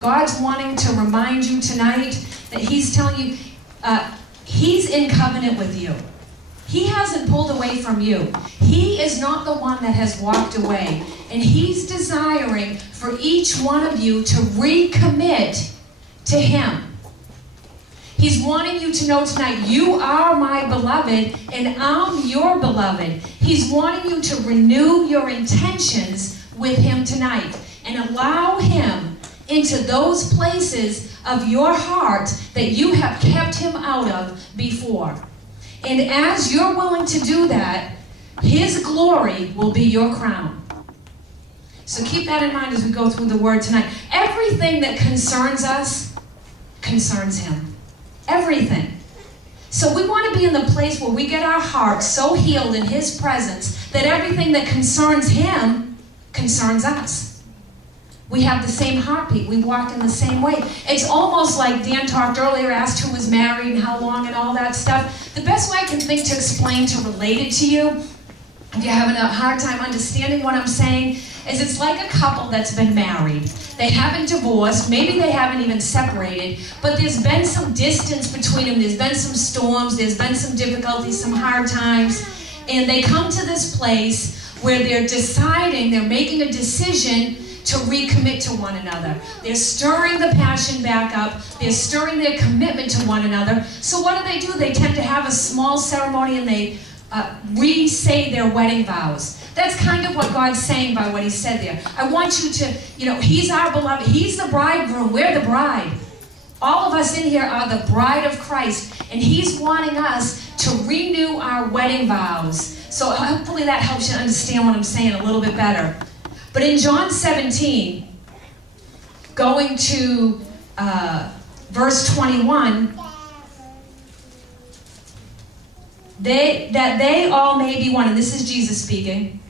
God's wanting to remind you tonight that He's telling you, He's in covenant with you. He hasn't pulled away from you. He is not the one that has walked away. And He's desiring for each one of you to recommit to Him. He's wanting you to know tonight, you are my beloved and I'm your beloved. He's wanting you to renew your intentions with Him tonight and allow Him into those places of your heart that you have kept Him out of before. And as you're willing to do that, His glory will be your crown. So keep that in mind as we go through the Word tonight. Everything that concerns us concerns Him. Everything. So we want to be in the place where we get our hearts so healed in His presence that everything that concerns Him concerns us. We have the same heartbeat. We walk in the same way. It's almost like Dan talked earlier, asked who was married and how long and all that stuff. The best way I can think to explain, to relate it to you, if you're having a hard time understanding what I'm saying, is it's like a couple that's been married. They haven't divorced, maybe they haven't even separated, but there's been some distance between them, there's been some storms, there's been some difficulties, some hard times, and they come to this place where they're deciding, they're making a decision to recommit to one another. They're stirring the passion back up. They're stirring their commitment to one another. So what do? They tend to have a small ceremony and they re-say their wedding vows. That's kind of what God's saying by what He said there. I want you to, He's our beloved. He's the bridegroom. We're the bride. All of us in here are the bride of Christ. And He's wanting us to renew our wedding vows. So hopefully that helps you understand what I'm saying a little bit better. But in John 17, going to verse 21, that they all may be one, and this is Jesus speaking,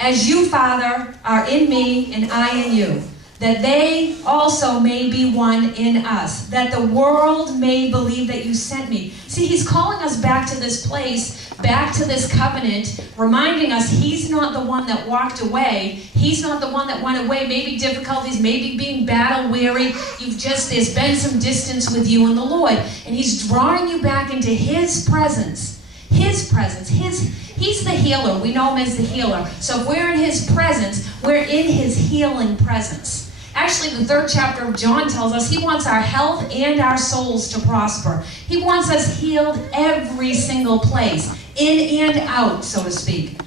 as you, Father, are in me and I in you, that they also may be one in us, that the world may believe that you sent me. See, He's calling us back to this place, back to this covenant, reminding us He's not the one that walked away. He's not the one that went away. Maybe difficulties, maybe being battle weary. There's been some distance with you and the Lord. And He's drawing you back into His presence. His presence. He's the healer. We know Him as the healer. So if we're in His presence, we're in His healing presence. Actually, the 3rd chapter of John tells us He wants our health and our souls to prosper. He wants us healed every single place, in and out, so to speak.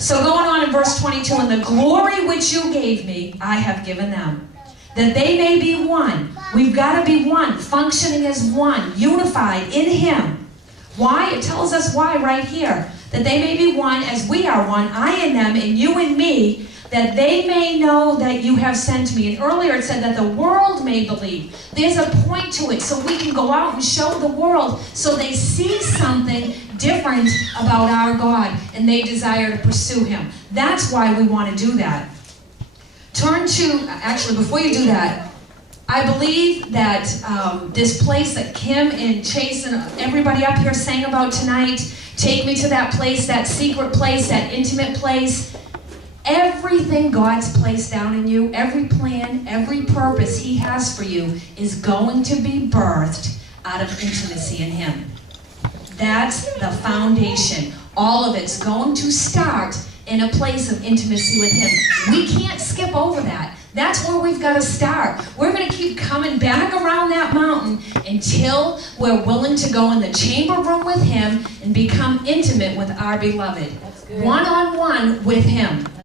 So going on in verse 22, and the glory which you gave me, I have given them, that they may be one. We've got to be one, functioning as one, unified in Him. Why? It tells us why right here. That they may be one as we are one, I in them and you in me, that they may know that you have sent me. And earlier it said that the world may believe. There's a point to it, so we can go out and show the world so they see something different about our God and they desire to pursue Him. That's why we want to do that. Actually, before you do that, I believe that this place that Kim and Chase and everybody up here sang about tonight, take me to that place, that secret place, that intimate place. Everything God's placed down in you, every plan, every purpose He has for you is going to be birthed out of intimacy in Him. That's the foundation. All of it's going to start in a place of intimacy with Him. We can't skip over that. That's where we've got to start. We're going to keep coming back around that mountain until we're willing to go in the chamber room with Him and become intimate with our beloved. One-on-one with Him.